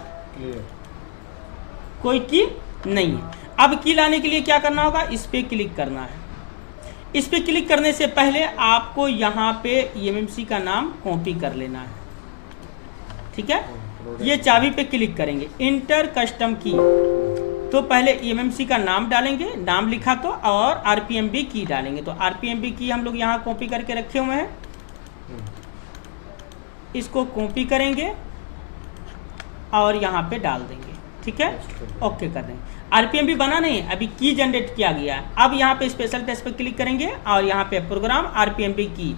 कोई की नहीं है। अब की लाने के लिए क्या करना होगा, इस पे क्लिक करना है। इस पे क्लिक करने से पहले आपको यहाँ पे ईएमएमसी का नाम कॉपी कर लेना है, ठीक है। ये चाबी पे क्लिक करेंगे, इंटर कस्टम की, तो पहले ईएमएमसी का नाम डालेंगे, नाम लिखा तो, और आरपीएमबी की डालेंगे। तो आरपीएमबी की हम लोग यहाँ कॉपी करके रखे हुए हैं, इसको कॉपी करेंगे और यहाँ पे डाल देंगे, ठीक है, ओके कर देंगे। आरपीएम भी बना नहीं, अभी की जनरेट किया गया है। अब यहाँ पे स्पेशल टेस्ट पे क्लिक करेंगे और यहाँ पे प्रोग्राम आरपीएमबी की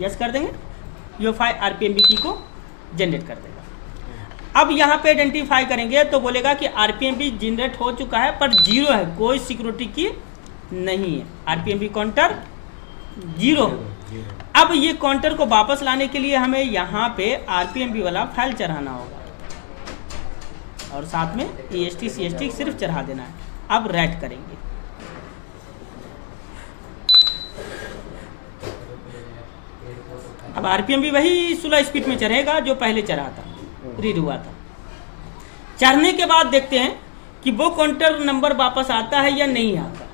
यस कर देंगे, यूएफआई आरपीएमबी की को जनरेट कर देगा। अब यहाँ पे आइडेंटिफाई करेंगे तो बोलेगा कि आरपीएमबी जनरेट हो चुका है पर 0 है, कोई सिक्योरिटी की नहीं है, आरपीएमबी काउंटर 0। अब ये काउंटर को वापस लाने के लिए हमें यहाँ पे आरपीएमबी वाला फाइल चढ़ाना होगा और साथ में EST CST सिर्फ चढ़ा देना है। अब राइट करेंगे, अब आरपीएमबी वही 16 स्पीड में चढ़ेगा जो पहले चढ़ा था, रीड हुआ था। चढ़ने के बाद देखते हैं कि वो काउंटर नंबर वापस आता है या नहीं आता।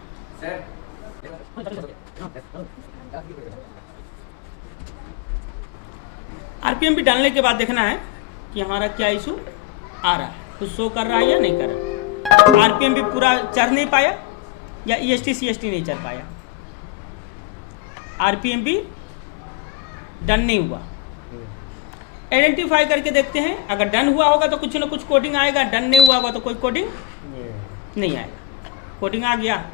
आरपीएमबी डालने के बाद देखना है कि हमारा क्या इशू आ रहा है, कुछ शो कर रहा है या नहीं कर रहा है। आरपीएमबी पूरा चढ़ नहीं पाया या EST CST नहीं चढ़ पाया, आरपीएमबी डन नहीं हुआ। आइडेंटिफाई करके देखते हैं, अगर डन हुआ होगा तो कुछ ना कुछ कोडिंग आएगा, डन नहीं हुआ होगा तो कोई कोडिंग नहीं आएगा। कोडिंग आ गया,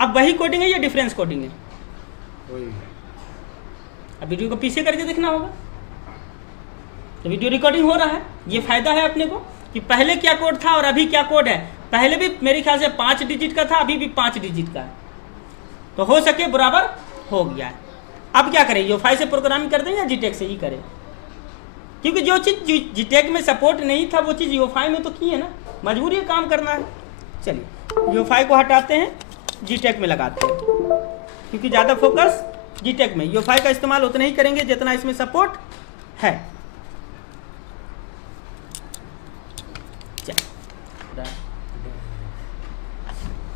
अब वही कोडिंग है या डिफरेंस कोडिंग है, अब वीडियो को पीछे करके देखना होगा। तो वीडियो रिकॉर्डिंग हो रहा है, ये फायदा है अपने को कि पहले क्या कोड था और अभी क्या कोड है। पहले भी मेरे ख्याल से 5 डिजिट का था, अभी भी 5 डिजिट का है, तो हो सके बराबर हो गया है। अब क्या करें, यूएफआई से प्रोग्रामिंग कर दें या जीटेक से ही करें, क्योंकि जो चीज़ जीटेक में सपोर्ट नहीं था वो चीज़ यूएफआई में तो की है ना, मजबूरी है काम करना है। चलिए यूएफआई को हटाते हैं, जीटेक में लगाते हैं, क्योंकि ज़्यादा फोकस जीटेक में, यूएफआई का इस्तेमाल उतना ही करेंगे जितना इसमें सपोर्ट है।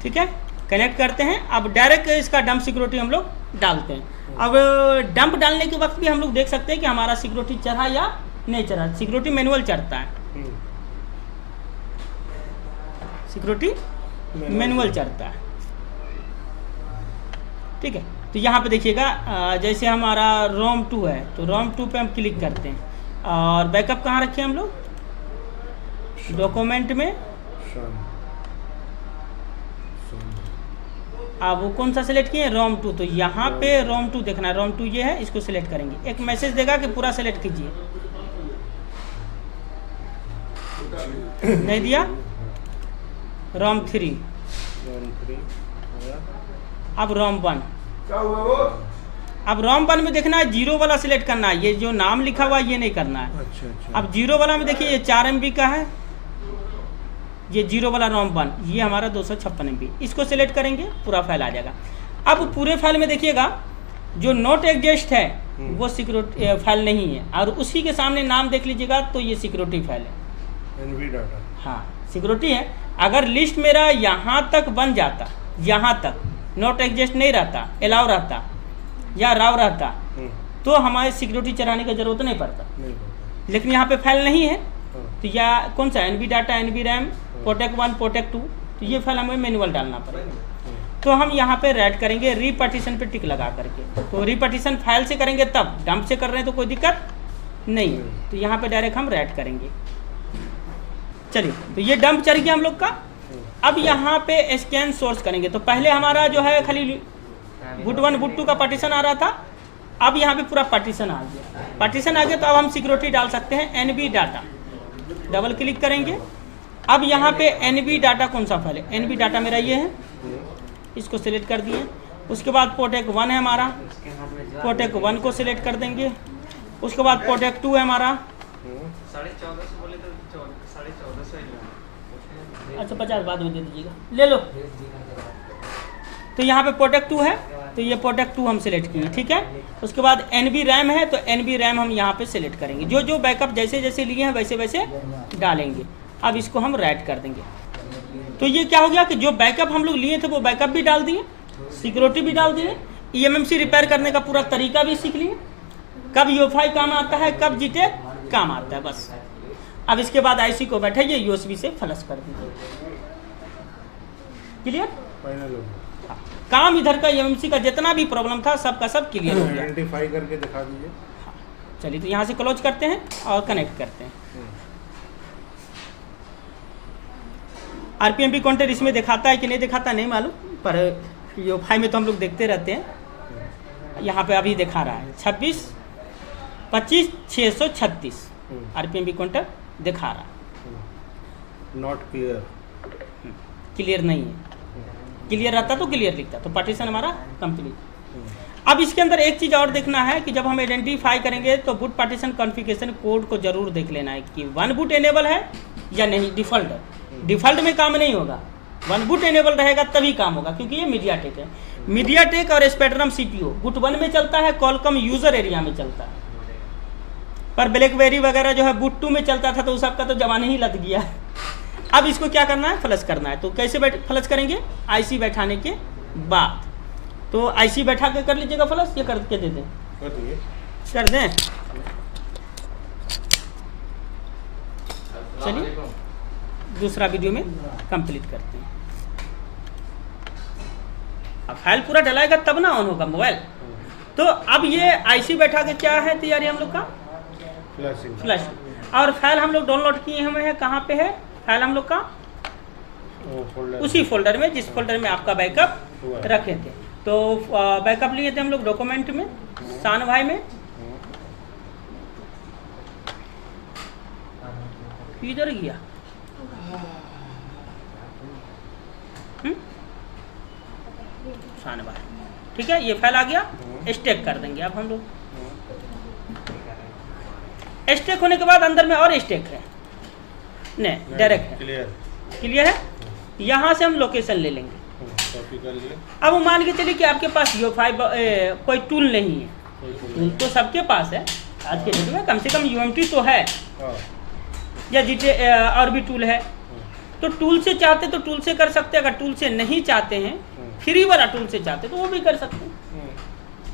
ठीक है, कनेक्ट करते हैं। अब डायरेक्ट इसका डंप सिक्योरिटी हम लोग डालते हैं। अब डंप डालने के वक्त भी हम लोग देख सकते हैं कि हमारा सिक्योरिटी चढ़ा या नहीं चढ़ा। सिक्योरिटी मैनुअल चढ़ता है, सिक्योरिटी मैनुअल चढ़ता है। ठीक है, तो यहाँ पे देखिएगा जैसे हमारा रोम 2 है तो रोम 2 पे हम क्लिक करते हैं और बैकअप कहाँ रखे हम लोग, डॉक्यूमेंट में। अब वो कौन सा सिलेक्ट किए, रोम 2, तो यहाँ पे रोम 2 देखना है, रोम 2 ये है, इसको सिलेक्ट करेंगे। एक मैसेज देगा कि पूरा सिलेक्ट कीजिए, नहीं दिया, रोम 3, अब रोम 1। अब रोम 1 में देखना है 0 वाला सिलेक्ट करना है, ये जो नाम लिखा हुआ ये नहीं करना है। अच्छा। अब 0 वाला में देखिए ये 4 MB का है, ये 0 वाला रोम 1, ये हमारा 256 MB, इसको सिलेक्ट करेंगे, पूरा फाइल आ जाएगा। अब पूरे फाइल में देखिएगा जो नॉट एग्जिस्ट है वो सिक्योरिटी फाइल नहीं है, और उसी के सामने नाम देख लीजिएगा तो ये सिक्योरिटी फाइल है, NV डाटा। हाँ सिक्योरिटी है। अगर लिस्ट मेरा यहाँ तक बन जाता, यहाँ तक नॉट एग्जिस्ट नहीं रहता, अलाउ रहता या राव रहता, तो हमारे सिक्योरिटी चलाने की जरूरत नहीं पड़ता। लेकिन यहाँ पे फाइल नहीं है, तो या कौन सा NV डाटा, NV रैम, पोटेक 1, पोटेक 2, तो ये फाइल हमें मैनुअल डालना पड़ेगा। तो हम यहाँ पे राइट करेंगे रीपार्टीशन पे टिक लगा करके, तो रीपार्टीशन फाइल से करेंगे तब, डंप से कर रहे हैं तो कोई दिक्कत नहीं है, तो यहाँ पे डायरेक्ट हम राइट करेंगे। चलिए, तो ये डंप चल गया हम लोग का। अब यहाँ पे स्कैन सोर्स करेंगे, तो पहले हमारा जो है खाली बुट 1 बुट 2 का पार्टीशन आ रहा था, अब यहाँ पे पूरा पार्टीशन आ गया। पार्टीशन आ गया तो अब हम सिक्योरिटी डाल सकते हैं, NV डाटा, डबल क्लिक करेंगे। अब यहाँ पे NV डाटा कौन सा फाइल है, NV डाटा मेरा ये है, इसको सिलेक्ट कर दिए। उसके बाद पोटेक 1 है हमारा, पोटेक 1 को सिलेक्ट कर देंगे। उसके बाद पोटेक 2 है हमारा, 1450 बोले तो 1450। अच्छा 50 बाद में दे दीजिएगा, ले लो। तो यहाँ पे पोटेक 2 है, तो ये पोटेक 2 हम सिलेक्ट किए। ठीक है, उसके बाद NV रैम है, तो NV रैम हम यहाँ पे सिलेक्ट करेंगे। जो जो बैकअप जैसे जैसे लिए हैं वैसे वैसे डालेंगे। अब इसको हम राइट कर देंगे। तो ये क्या हो गया कि जो बैकअप हम लोग लिए थे वो बैकअप भी डाल दिए, सिक्योरिटी भी डाल दिए, EMMC रिपेयर करने का पूरा तरीका भी सीख लिए, कब यूएफआई काम आता है, कब जीटेक काम आता है, बस। अब इसके बाद IC को बैठाइए, USB से फ्लश कर दीजिए। क्लियर, काम इधर का EMMC का जितना भी प्रॉब्लम था सब का सब क्लियर हो गया। आइडेंटिफाई करके दिखा दीजिए। चलिए, तो यहाँ से क्लोज करते हैं और कनेक्ट करते हैं। RPM काउंटर इसमें दिखाता है कि नहीं दिखाता नहीं मालूम, पर UEFI में तो हम लोग देखते रहते हैं। यहाँ पे अभी दिखा रहा है 26,636 RPM काउंटर दिखा रहा है। Not clear. क्लियर नहीं है, क्लियर रहता तो क्लियर लिखता, तो पार्टीशन हमारा कंप्लीट। अब इसके अंदर एक चीज़ और देखना है कि जब हम आइडेंटिफाई करेंगे तो बूट पार्टीशन कॉन्फ़िगरेशन कोड को जरूर देख लेना है कि वन बूट एनेबल है या नहीं। डिफ़ॉल्ट है, डिफ़ॉल्ट में काम नहीं होगा, वन बूट एनेबल रहेगा तभी काम होगा, क्योंकि ये मीडियाटेक है। मीडियाटेक और स्पेक्ट्रम CPU बूट 1 में चलता है, कॉलकॉम यूज़र एरिया में चलता है, पर ब्लैकबेरी वगैरह जो है बूट 2 में चलता था, तो उस सबका तो जमाना ही लग गया। अब इसको क्या करना है, फ्लश करना है। तो कैसे फ्लश करेंगे, IC बैठाने के बाद। तो IC बैठा के कर लीजिएगा फ्लश, ये करके दे दें, कर दें। चलिए दूसरा वीडियो में कंप्लीट करते हैं। अब फाइल पूरा डलाएगा तब ना ऑन होगा मोबाइल। तो अब ये IC बैठा के क्या है तैयारी हम लोग का, फ्लश। और फाइल हम लोग डाउनलोड किए हुए हैं, कहाँ पे है फाइल हम लोग का, उसी फोल्डर में जिस फोल्डर में आपका बैकअप रखे थे। तो बैकअप लिए थे हम लोग डॉक्यूमेंट में, शान भाई में, किधर गया, शान भाई, ठीक है। ये फाइल आ गया, स्टेक कर देंगे अब हम लोग। स्टेक होने के बाद अंदर में और स्टेक है, नहीं डायरेक्ट है, क्लियर है। यहाँ से हम लोकेशन ले लेंगे। कॉपी कर लिए। अब मान के चलिए कि आपके पास UEFI कोई टूल नहीं है, टूल तो सबके पास है आज के डेट में, कम से कम UMT तो है, या GT और भी टूल है। तो टूल से चाहते तो टूल से कर सकते हैं, अगर टूल से नहीं चाहते हैं, फ्री वाला टूल से चाहते तो वो भी कर सकते हैं,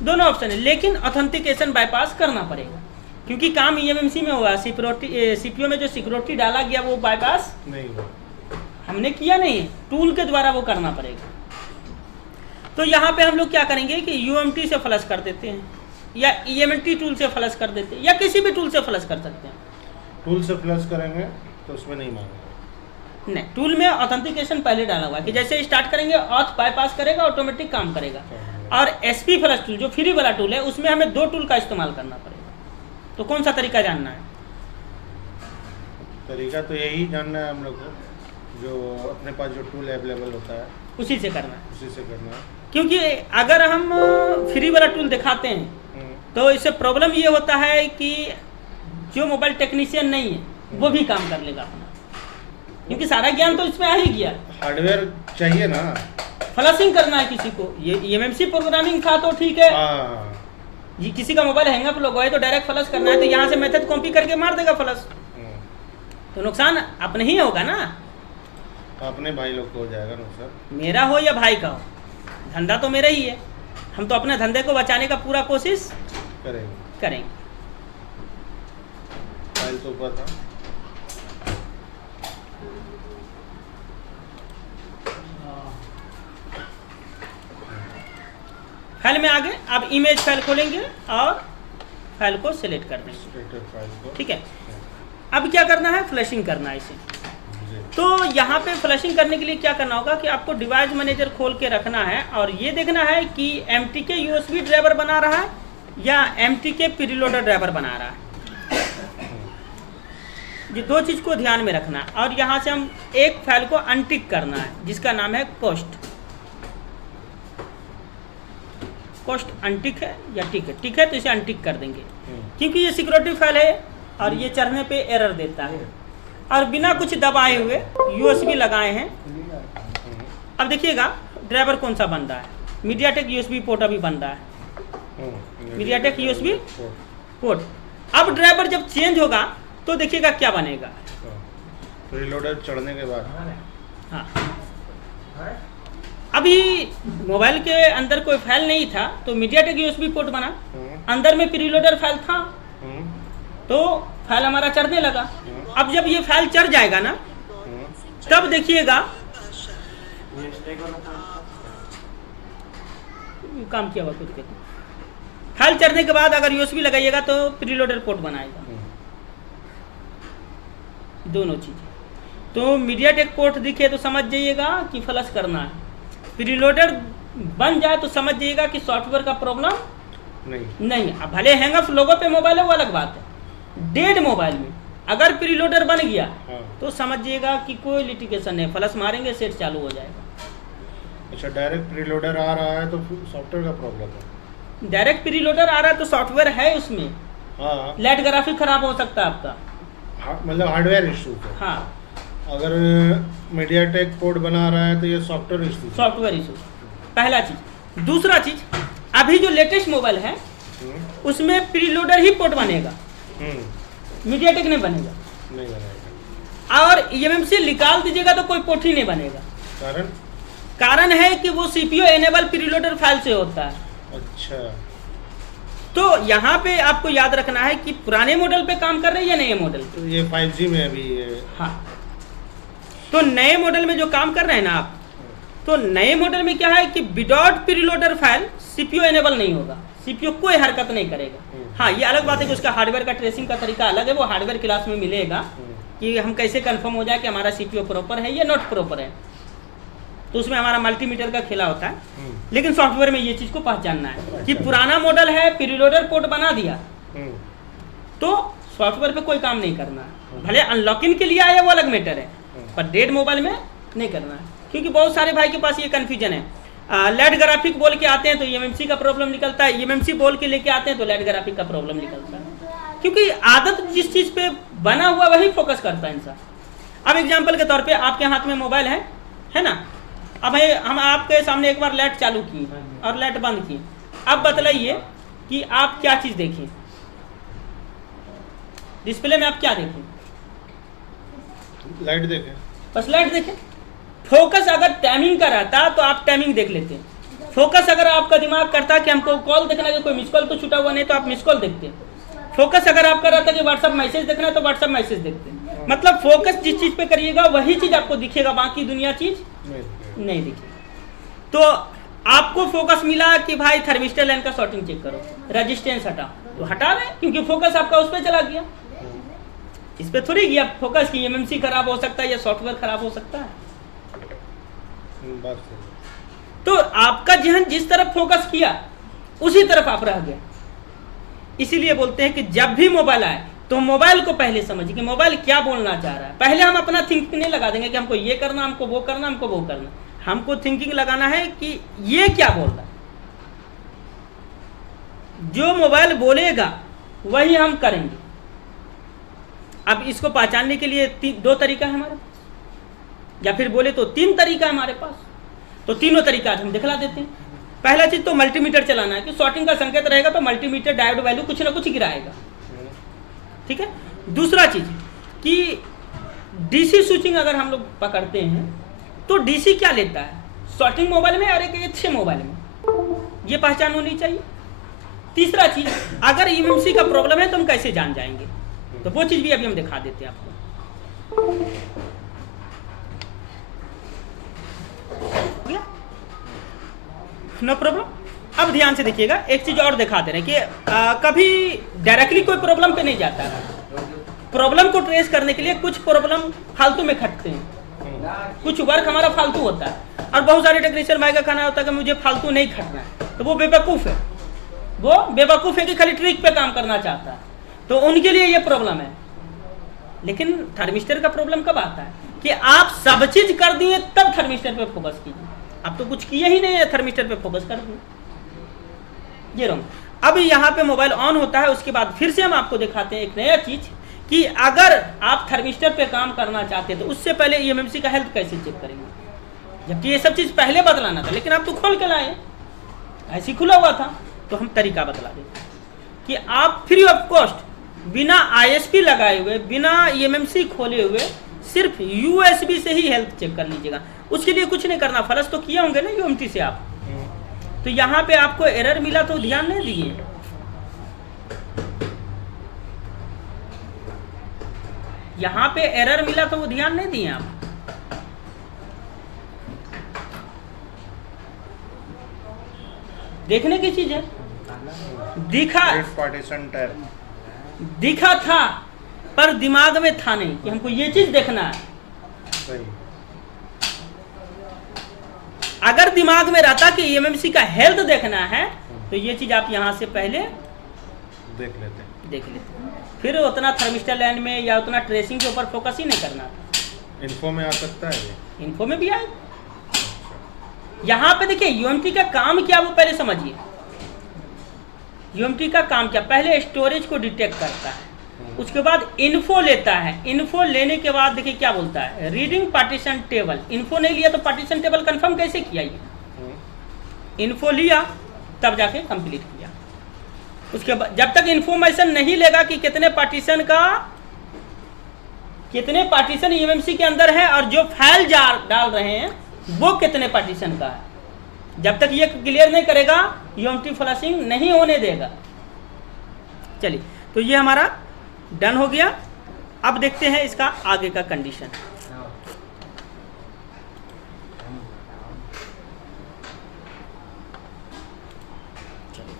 दोनों ऑप्शन है। लेकिन ऑथेंटिकेशन बाईपास करना पड़ेगा, क्योंकि काम eMMC में हुआ, CPU में जो सिक्योरिटी डाला गया वो बाईपास नहीं हुआ, हमने किया नहीं है, टूल के द्वारा वो करना पड़ेगा। तो यहाँ पे हम लोग क्या करेंगे कि UMT से फ्लश कर देते हैं, या EMT टूल से फ्लश कर देते हैं, या किसी भी टूल से फ्लश कर सकते हैं। टूल से फ्लश करेंगे तो उसमें नहीं मांगेगा, नहीं, टूल में ऑथेंटिकेशन पहले डाला हुआ है कि जैसे स्टार्ट करेंगे ऑथ बाईपास करेगा, ऑटोमेटिक काम करेगा। और SP फ्लश टूल जो फ्री वाला टूल है, उसमें हमें 2 टूल का इस्तेमाल करना पड़ेगा। तो कौन सा तरीका जानना है? तरीका तो यही जानना है हम लोग को, जो अपने पास जो टूल अवेलेबल होता है उसी से करना है, उसी से करना है। क्योंकि अगर हम फ्री वाला टूल दिखाते हैं तो इससे प्रॉब्लम ये होता है कि जो मोबाइल टेक्नीशियन नहीं है वो भी काम कर लेगा अपना, क्योंकि सारा ज्ञान तो इसमें आ ही गया। हार्डवेयर चाहिए ना, फ्लशिंग करना है किसी को, ये eMMC प्रोग्रामिंग था तो ठीक है, ये किसी का मोबाइल हैंगअप लगा है तो डायरेक्ट फ्लश करना है, तो यहाँ से मेथड कॉपी करके मार देगा फ्लश, तो नुकसान अपने ही होगा ना, अपने भाई लोग को हो जाएगा नुकसान, मेरा हो या भाई का हो, धंधा तो मेरा ही है। हम तो अपने धंधे को बचाने का पूरा कोशिश करेंगे। फाइल तो ऊपर था, फाइल में आगे अब इमेज फाइल खोलेंगे और फाइल को सिलेक्ट कर देंगे, ठीक है। अब क्या करना है, फ्लशिंग करना है इसे। तो यहाँ पे फ्लशिंग करने के लिए क्या करना होगा कि आपको डिवाइस मैनेजर खोल के रखना है और ये देखना है कि MTK USB ड्राइवर बना रहा है या MTK प्रीलोडर ड्राइवर बना रहा है, ये 2 चीज़ को ध्यान में रखना है। और यहाँ से हम एक फाइल को अनटिक करना है जिसका नाम है कॉस्ट अनटिक है या टिक है, टिक है तो इसे अनटिक कर देंगे, क्योंकि ये सिक्योरिटी फाइल है और ये चढ़ने पे एरर देता है। और बिना कुछ दबाए हुए USB लगाए हैं। अब देखिएगा ड्राइवर कौन सा बन रहा है, मीडियाटेक USB पोर्ट अभी बन रहा है, मीडियाटेक USB पोर्ट। अब ड्राइवर जब चेंज होगा तो देखिएगा क्या बनेगा, प्रीलोडर चढ़ने के बाद। हाँ, अभी मोबाइल के अंदर कोई फाइल नहीं था तो मीडियाटेक USB पोर्ट बना, अंदर में प्रीलोडर फाइल था तो फाइल हमारा चढ़ने लगा। अब जब ये फाइल चढ़ जाएगा ना तब देखिएगा काम किया हुआ कुछ कहते, फाइल चढ़ने के बाद अगर USB लगाइएगा तो प्रीलोडर पोर्ट बनाएगा, दोनों चीजें। तो मीडियाटेक पोर्ट दिखे तो समझ जाइएगा कि फ्लश करना है, प्रीलोडर बन जाए तो समझ जाइएगा कि सॉफ्टवेयर का प्रॉब्लम नहीं। अब भले हैंग ऑफ लोगों पे मोबाइल है वो अलग बात है, डेड मोबाइल में अगर प्रीलोडर बन गया तो समझिएगा कि कोई लिटिगेशन नहीं, फ्लश मारेंगे सेट चालू हो जाएगा। अच्छा, डायरेक्ट प्रीलोडर आ रहा है तो सॉफ्टवेयर का प्रॉब्लम है। डायरेक्ट प्रीलोडर आ रहा है तो सॉफ्टवेयर है उसमें, हाँ, लाइट ग्राफिक खराब हो सकता है आपका, मतलब हार्डवेयर इशू है। हाँ, अगर मीडियाटेक पोर्ट बना रहा है तो ये सॉफ्टवेयर इशू। सॉफ्टवेयर इशू पहला चीज। दूसरा चीज, अभी जो लेटेस्ट मोबाइल है उसमें प्रीलोडर ही पोर्ट बनेगा, मीडियाटेक नहीं बनेगा। नहीं बनेगा। और eMMC निकाल दीजिएगा तो कोई पोर्ट ही नहीं बनेगा। कारण है कि वो CPU एनेबल प्रीलोडर फाइल से होता है। अच्छा, तो यहाँ पे आपको याद रखना है कि पुराने मॉडल पे काम कर रहे हैं या नए मॉडल पे। तो ये 5G में अभी हाँ, तो नए मॉडल में जो काम कर रहे हैं ना आप, तो नए मॉडल में क्या है कि without preloader file CPU enable नहीं होगा, CPU कोई हरकत नहीं करेगा। हाँ, ये अलग बात है कि उसका हार्डवेयर का ट्रेसिंग का तरीका अलग है, वो हार्डवेयर क्लास में मिलेगा कि हम कैसे कंफर्म हो जाए कि हमारा CPU प्रॉपर है या नॉट प्रॉपर है, तो उसमें हमारा मल्टीमीटर का खेला होता है। लेकिन सॉफ्टवेयर में ये चीज़ को पहचानना है कि पुराना मॉडल है, प्रीलोडर पोर्ट बना दिया तो सॉफ्टवेयर पे कोई काम नहीं करना है। भले अनलॉकिंग के लिए आया वो अलग मैटर है, पर डेड मोबाइल में नहीं करना है। क्योंकि बहुत सारे भाई के पास ये कन्फ्यूजन है, लाइट ग्राफिक बोल के आते हैं तो eMMC का प्रॉब्लम निकलता है, eMMC बोल के लेके आते हैं तो लाइट ग्राफिक का प्रॉब्लम निकलता है। क्योंकि आदत जिस चीज़ पे बना हुआ वही फोकस करता है इंसान। अब एग्जांपल के तौर पे आपके हाथ में मोबाइल है ना, अब हम आपके सामने एक बार लाइट चालू की और लाइट बंद की, अब बतलाइए कि आप क्या चीज़ देखें, डिस्प्ले में आप क्या देखें? लाइट देखें, बस लाइट देखें। फोकस अगर टाइमिंग का रहता तो आप टाइमिंग देख लेते। फोकस अगर आपका दिमाग करता कि हमको कॉल देखना है, कोई मिस कॉल तो छूटा हुआ नहीं तो आप मिस कॉल देखते। फोकस अगर आपका रहता कि व्हाट्सअप मैसेज देखना है तो व्हाट्सअप मैसेज देखते। मतलब फोकस जिस चीज़ पे करिएगा वही चीज़ आपको दिखेगा, बाकी दुनिया चीज़ नहीं दिखेगी। तो आपको फोकस मिला कि भाई थर्मिस्टर लाइन का शॉर्टिंग चेक करो, रेजिस्टेंस हटा, तो हटा रहे क्योंकि फोकस आपका उस पर चला गया, इस पे थोड़ी गया फोकस की eMMC खराब हो सकता है या सॉफ्टवेयर खराब हो सकता है। तो आपका जहन जिस तरफ फोकस किया उसी तरफ आप रह गए। इसीलिए बोलते हैं कि जब भी मोबाइल आए तो मोबाइल को पहले समझिए कि मोबाइल क्या बोलना चाह रहा है। पहले हम अपना थिंकिंग नहीं लगा देंगे कि हमको ये करना, हमको वो करना, हमको वो करना। हमको थिंकिंग लगाना है कि ये क्या बोल रहा है, जो मोबाइल बोलेगा वही हम करेंगे। अब इसको पहचानने के लिए दो तरीका है हमारे पास, या फिर बोले तो 3 तरीका है हमारे पास। तो तीनों तरीका आज हम दिखला देते हैं। पहला चीज तो मल्टीमीटर चलाना है कि शॉर्टिंग का संकेत रहेगा तो मल्टीमीटर डायोड वैल्यू कुछ ना कुछ गिराएगा, ठीक है। दूसरा चीज कि डीसी स्विचिंग अगर हम लोग पकड़ते हैं तो डीसी क्या लेता है शॉर्टिंग मोबाइल में और एक अच्छे मोबाइल में, ये पहचान होनी चाहिए। तीसरा चीज, अगर eMMC का प्रॉब्लम है तो हम कैसे जान जाएंगे, तो वो चीज भी अभी हम दिखा देते हैं आपको। No problem. अब ध्यान से देखिएगा, एक चीज और दिखा दे रहे हैं कि कभी डायरेक्टली कोई प्रॉब्लम पे नहीं जाता है। प्रॉब्लम को ट्रेस करने के लिए कुछ प्रॉब्लम फालतू में खटते हैं, कुछ वर्क हमारा फालतू होता है, और बहुत सारे टेक्नीशियन भाई का खाना होता है कि मुझे फालतू नहीं खटना है, तो वो बेवकूफ़ है। वो बेवकूफ़ है कि खाली ट्रिक पे काम करना चाहता है, तो उनके लिए ये प्रॉब्लम है। लेकिन थर्मिस्टर का प्रॉब्लम कब आता है कि आप सब चीज कर दिए तब थर्मिस्टर पे फोकस कीजिए। आप तो कुछ किए ही नहीं है, थर्मिस्टर पे फोकस कर दिए, ये रॉन्ग। अब यहाँ पे मोबाइल ऑन होता है, उसके बाद फिर से हम आपको दिखाते हैं एक नया चीज कि अगर आप थर्मिस्टर पे काम करना चाहते हैं तो उससे पहले eMMC का हेल्थ कैसे चेक करेंगे, जबकि ये सब चीज पहले बदलाना था, लेकिन आप तो खोल के लाए, ऐसे खुला हुआ था। तो हम तरीका बदला देते हैं कि आप फ्री ऑफ कॉस्ट बिना ISP लगाए हुए, बिना eMMC खोले हुए, सिर्फ USB से ही हेल्थ चेक कर लीजिएगा। उसके लिए कुछ नहीं करना, फ्लश तो किए होंगे ना UMT से आप, तो यहाँ पे आपको एरर मिला तो ध्यान नहीं दिए, यहाँ पे एरर मिला तो वो ध्यान नहीं दिए आप। देखने की चीज है, दिखा था पर दिमाग में था नहीं कि हमको ये चीज देखना है। सही। अगर दिमाग में रहता कि ईएमएमसी का हेल्थ देखना है तो ये चीज़ आप यहाँ से पहले देख लेते हैं। फिर उतना थर्मिस्टर लाइन में या उतना ट्रेसिंग के ऊपर फोकस ही नहीं करना था। इन्फो में आ सकता है ये? इन्फो में भी आए। यहाँ पे देखिए यूएमटी का काम क्या वो पहले समझिए। यूएमटी का काम क्या, पहले स्टोरेज को डिटेक्ट करता है, उसके बाद इन्फो लेता है। इन्फो लेने के बाद देखिए क्या बोलता है, रीडिंग पार्टीशन टेबल। इन्फो नहीं लिया तो पार्टीशन टेबल कंफर्म कैसे किया ये? इन्फो लिया तब जाके कंप्लीट किया। उसके बाद जब तक इन्फॉर्मेशन नहीं लेगा कि कितने पार्टीशन ईएमएमसी के अंदर है और जो फाइल डाल रहे हैं वो कितने पार्टीशन का है, जब तक ये क्लियर नहीं करेगा यूएमटी फ्लशिंग नहीं होने देगा। चलिए, तो ये हमारा डन हो गया। अब देखते हैं इसका आगे का कंडीशन।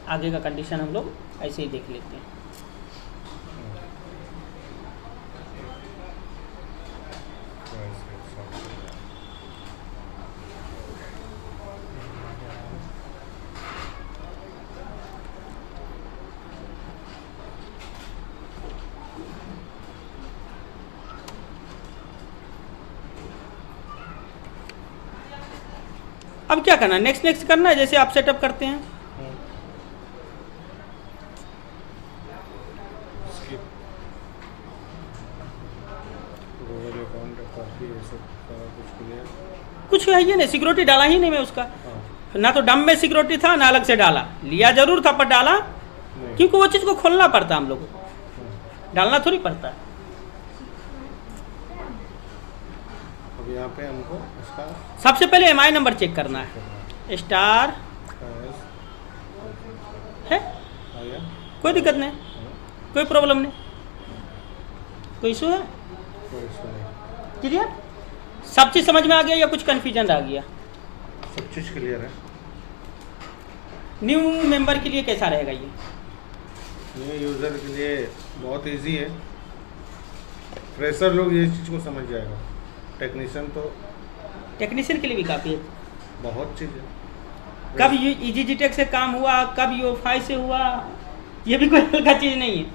आगे का कंडीशन हम लोग ऐसे ही देख लेते हैं। अब क्या करना है, नेक्स्ट करना है जैसे आप सेटअप करते हैं। कुछ है ये नहीं, सिक्योरिटी डाला ही नहीं मैं उसका, ना तो डम में सिक्योरिटी था ना अलग से डाला। लिया जरूर था पर डाला क्योंकि वो चीज़ को खोलना पड़ता, हम लोग को डालना थोड़ी पड़ता है। अब यहाँ पे हमको इसका सबसे पहले एमआई नंबर चेक करना है। स्टार है, कोई दिक्कत नहीं, कोई प्रॉब्लम नहीं, कोई इशू है, क्लियर? सब चीज़ समझ में आ गया या कुछ कन्फ्यूजन आ गया? सब चीज़ क्लियर है। न्यू मेंबर के लिए कैसा रहेगा ये? न्यू यूज़र के लिए बहुत इजी है, फ्रेशर लोग ये चीज़ को समझ जाएगा। टेक्नीशियन के लिए भी काफ़ी है, बहुत चीज़ है। कब ये ईजीजीटेक से काम हुआ, कब यूएफआई से हुआ, ये भी कोई हल्का चीज़ नहीं है।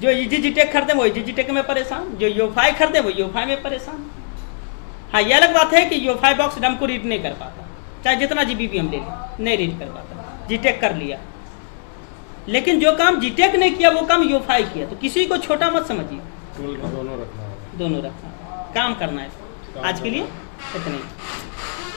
जो ईजीजीटेक खरीदे वो ईजीजीटेक में परेशान, जो यूएफआई खरीदे वो यूएफआई में परेशान। हाँ, ये अलग बात है कि यूएफआई बॉक्स डम को रीड नहीं कर पाता, चाहे जितना जीबीपीएम ले ले नहीं रीड कर पाता। जीटेक कर लिया, लेकिन जो काम जीटेक ने किया वो काम यूएफआई किया। तो किसी को छोटा मत समझिए, टूल दोनों रखना होगा, दोनों रखना, काम करना है। आज के लिए इतना ही।